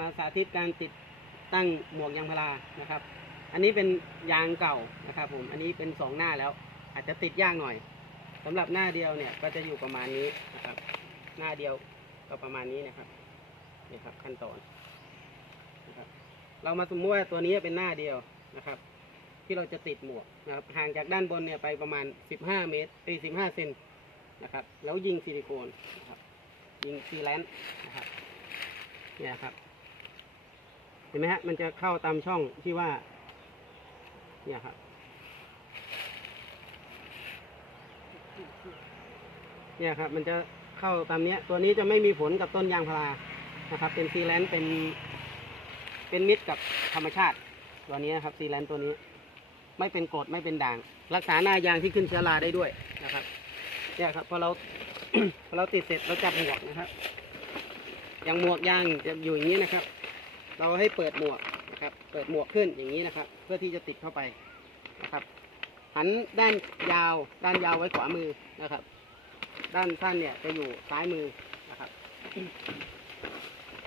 มาสาธิตการติดตั้งหมวกยางพารานะครับ อันนี้เป็นยางเก่านะครับผม อันนี้เป็นสองหน้าแล้ว อาจจะติดยากหน่อยสำหรับหน้าเดียวเนี่ยก็จะอยู่ประมาณนี้นะครับ หน้าเดียวก็ประมาณนี้นะครับนี่ครับขั้นตอนนะครับเรามาสมมติว่าตัวนี้เป็นหน้าเดียวนะครับ ที่เราจะติดหมวกนะครับ ห่างจากด้านบนเนี่ยไปประมาณ 15 เมตรเอ้ย15เซนนะครับ แล้วยิงซิลิโคนนะครับยิงซีแลนซ์นะครับเนี่ยครับ เห็นไหมฮะ มันจะเข้าตามช่องที่ว่า เนี่ยครับ เนี่ยครับ มันจะเข้าตามเนี้ย ตัวนี้จะไม่มีผลกับต้นยางพารา นะครับ เป็นซีแลนซ์เป็น เป็นมิตรกับธรรมชาติ ตัวนี้นะครับซีแลนซ์ตัวนี้ ไม่เป็นกรดไม่เป็นด่าง รักษาหน้ายางที่ขึ้นเชื้อราได้ด้วยนะครับ เนี่ยครับ พอเรา พอเราติดเสร็จเราจับหมวกนะครับ อย่างหมวกยางจะอยู่อย่างนี้นะครับ เราให้เปิดหมวกนะครับ เปิดหมวกขึ้นอย่างนี้นะครับ เพื่อที่จะติดเข้าไปนะครับ หันด้านยาว ด้านยาวไว้ขวามือนะครับ ด้านสั้นเนี่ยจะอยู่ซ้ายมือนะครับ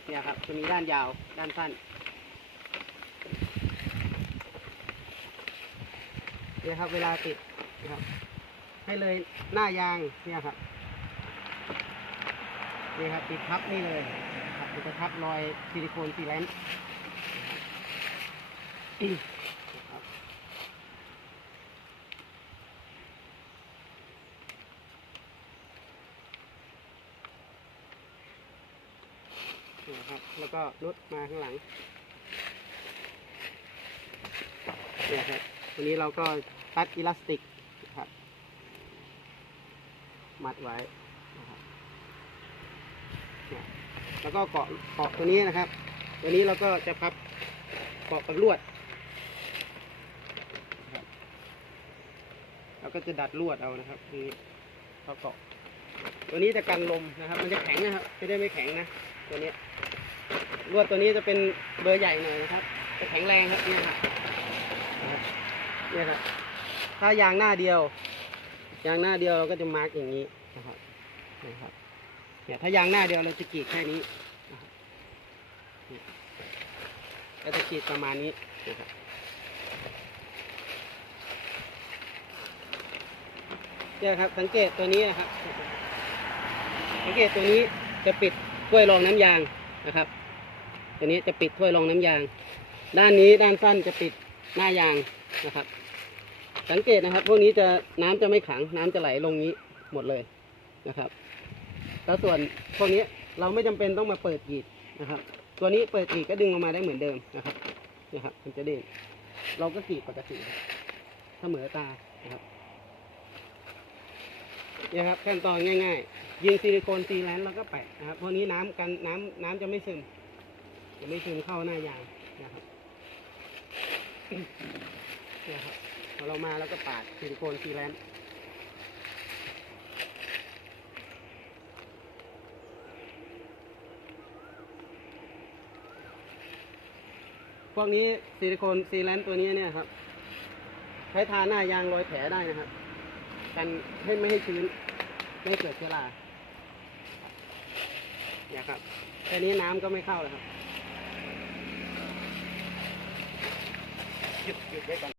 เนี่ยครับจะมีด้านยาว ด้านสั้นเนี่ยครับ เวลาติดนะครับ ให้เลยหน้ายางเนี่ยครับนี่ครับติดทับนี่เลย ครับมันจะทับรอยซิลิโคนซีแลนนะครับนี่นะครับ แล้วก็นุดมาข้างหลังเนี่ยครับวันนี้เราก็ตัดอิลาสติกครับ มัดไว้นะครับเนี่ย แล้วก็เกาะเกาะตัวนี้นะครับ ตัวนี้เราก็จะพับเกาะกับลวดนะครับเราก็จะดัดลวดเอานะครับนี่เราเกาะ ตัวนี้จะกันลมนะครับ มันจะแข็งนะครับ ไม่ได้ไม่แข็งนะ ตัวนี้ลวดตัวนี้จะเป็นเบอร์ใหญ่หน่อยนะครับ จะแข็งแรงครับเนี่ยครับเนี่ยครับถ้ายางหน้าเดียว ยางหน้าเดียวเราก็จะมาร์กอย่างนี้นะครับนะครับ เนี่ยถ้ายางหน้าเดียวเราจะกรีดแค่นี้เราจะกรีดประมาณนี้นะครับเนี่ยครับสังเกตตัวนี้นะครับ สังเกตตัวนี้จะปิดถ้วยรองน้ำยางนะครับ ตัวนี้จะปิดถ้วยรองน้ำยาง ด้านนี้ด้านสั้นจะปิดหน้ายางนะครับ สังเกตนะครับ พวกนี้จะน้ำจะไม่ขังน้ำจะไหลลงนี้หมดเลยนะครับ แล้วส่วนพวกนี้เราไม่จำเป็นต้องมาเปิดกีดนะครับ ตัวนี้เปิดกีดก็ดึงออกมาได้เหมือนเดิมนะครับนี่ยครับมันจะเด้งเราก็กีดปกติเสมอตานะครับเนี่ยครับขั้นตอนง่ายๆ ยิงซิลิโคนซีแลนซ์แล้วก็แปะนะครับพวกนี้น้ำกันน้ำน้ำจะไม่ซึมจะไม่ซึมเข้าหน้ายางนะครับนี่ครับพอเรามาแล้วก็ปาดซิลิโคนซีแลน พวกนี้ซิลิโคนซีแลนตัวนี้เนี่ยครับ ใช้ทาหน้ายางรอยแผลได้นะครับ กันให้ไม่ให้ชื้น ไม่เกิดเชื้อราเนี่ยครับแค่นี้น้ำก็ไม่เข้าแล้วครับหยุดหยุดไว้ก่อน